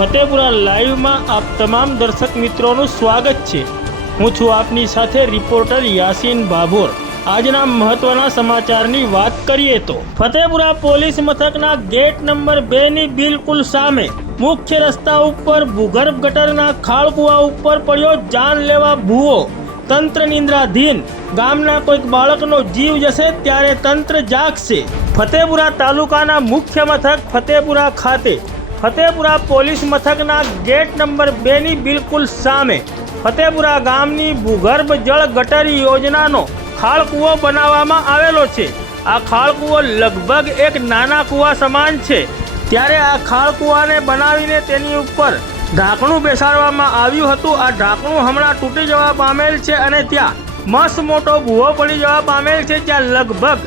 ફતેપુરા લાઈવમાં આપ તમામ દર્શક મિત્રોનું સ્વાગત છે. હું છું આપની સાથે રિપોર્ટર યાસીન ભાભોર આજના મહત્વના સમાચારની વાત કરીએ તો, ફતેપુરા પોલીસ મથકના ગેટ નંબર બે ની બિલકુલ સામે મુખ્ય રસ્તા ઉપર ભૂગર્ભ ગટરના ખાળકુવા ઉપર પડ્યો જાનલેવા ભૂવો. તંત્ર નિંદ્રાધીન. ગામના કોઈક બાળકનો જીવ જશે ત્યારે તંત્ર જાગશે. ફતેપુરા તાલુકાના મુખ્ય મથક ફતેપુરા ખાતે ફતેપુરા પોલીસ મથકના ગેટ નંબર બેની બિલકુલ સામે ફતેપુરા ગામની ભૂગર્ભ જળ ગટર યોજનાનો ખાળકૂવો બનાવવામાં આવેલો છે. આ ખાળકૂવો લગભગ એક નાના કૂવા સમાન છે. ત્યારે આ ખાળકૂવાને બનાવીને તેની ઉપર ઢાંકણું બેસાડવામાં આવ્યું હતું. આ ઢાંકણું હમણાં તૂટી જવા પામેલ છે અને ત્યાં મસ્ત મોટો ભૂવો પડી જવા પામેલ છે, જ્યાં લગભગ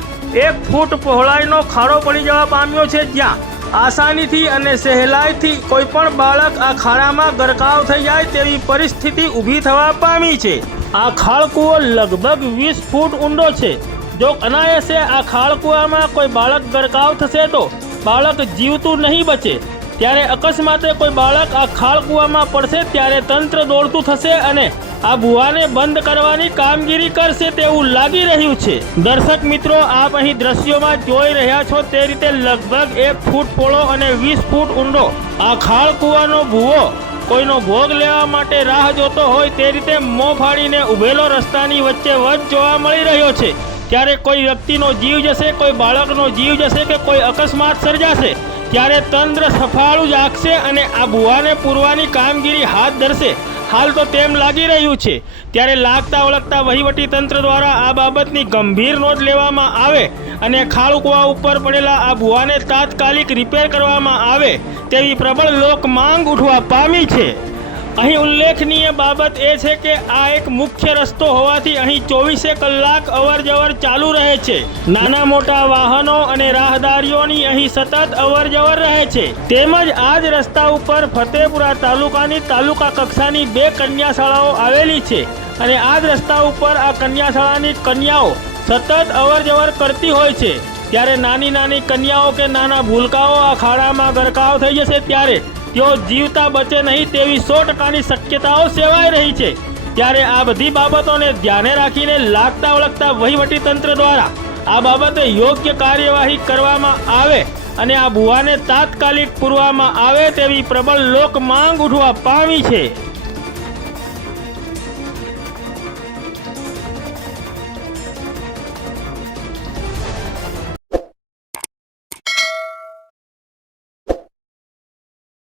એક ફૂટ પહોળાઈનો ખાડો પડી જવા પામ્યો છે, જ્યાં આસાનીથી અને સહેલાઈથી કોઈ પણ બાળક આ ખાડામાં ગરકાવ થઈ જાય તેવી પરિસ્થિતિ ઊભી થવા પામી છે. આ ખાળકૂવો લગભગ વીસ ફૂટ ઊંડો છે. જો અનાયસે આ ખાળકૂવામાં કોઈ બાળક ગરકાવ થશે તો બાળક જીવતું નહીં બચે. ત્યારે અકસ્માતે કોઈ બાળક આ ખાળ કૂવામાં પડશે ત્યારે તંત્ર દોડતું થશે અને આ ભૂવાને બંધ કરવાની કામગીરી કરશે તેવું લાગી રહ્યું છે. દર્શક મિત્રો, આપ અહીં દ્રશ્યોમાં જોઈ રહ્યા છો તે રીતે લગભગ એક ફૂટ પોળો અને વીસ ફૂટ ઊંડો આ ખાળ કૂવાનો ભૂવો કોઈનો ભોગ લેવા માટે રાહ જોતો હોય તે રીતે મોં ફાડીને ઉભેલો રસ્તાની વચ્ચે વચ જોવા મળી રહ્યો છે. ત્યારે કોઈ વ્યક્તિનો જીવ જશે, કોઈ બાળકનો જીવ જશે કે કોઈ અકસ્માત સર્જાશે. ત્યારે તંત્ર સફાળું જાગશે અને આ ભૂવાને પૂરવાની કામગીરી હાથ ધરશે. હાલ તો તેમ લાગી રહ્યું છે. ત્યારે લાગતા ઓળખતા વહીવટી તંત્ર દ્વારા આ બાબતની ગંભીર નોંધ લેવામાં આવે અને ખાળકુવા ઉપર પડેલા આ ભૂવાને તાત્કાલિક રિપેર કરવામાં આવે તેવી પ્રબળ લોક માંગ ઉઠવા પામી છે. અહીં ઉલ્લેખનીય બાબત એ છે કે આ એક મુખ્ય રસ્તો હોવાથી અહીં ચોવીસે કલાક અવર જવર ચાલુ રહે છે. નાના મોટા વાહનો અને રાહદારીઓની અહીં સતત અવર જવર રહે છે. તેમજ આ જ રસ્તા ઉપર ફતેપુરા તાલુકાની તાલુકા કક્ષાની બે કન્યા શાળાઓ આવેલી છે અને આ જ રસ્તા ઉપર આ કન્યા શાળાની કન્યાઓ સતત અવર જવર કરતી હોય છે. ત્યારે નાની નાની કન્યાઓ કે નાના ભૂલકાઓ આ ખાડામાં ગરકાવ થઈ જશે ત્યારે તેઓ જીવતા બચે નહીં તેવી સો ટકાની શક્યતાઓ સેવાઈ રહી છે. ત્યારે આ બધી બાબતોને ધ્યાને રાખીને લાગતા ઓળખતા વહીવટી તંત્ર દ્વારા આ બાબતે યોગ્ય કાર્યવાહી કરવામાં આવે અને આ ભુવાને તાત્કાલિક પૂરવામાં આવે તેવી પ્રબળ લોક માંગ ઉઠવા પામી છે.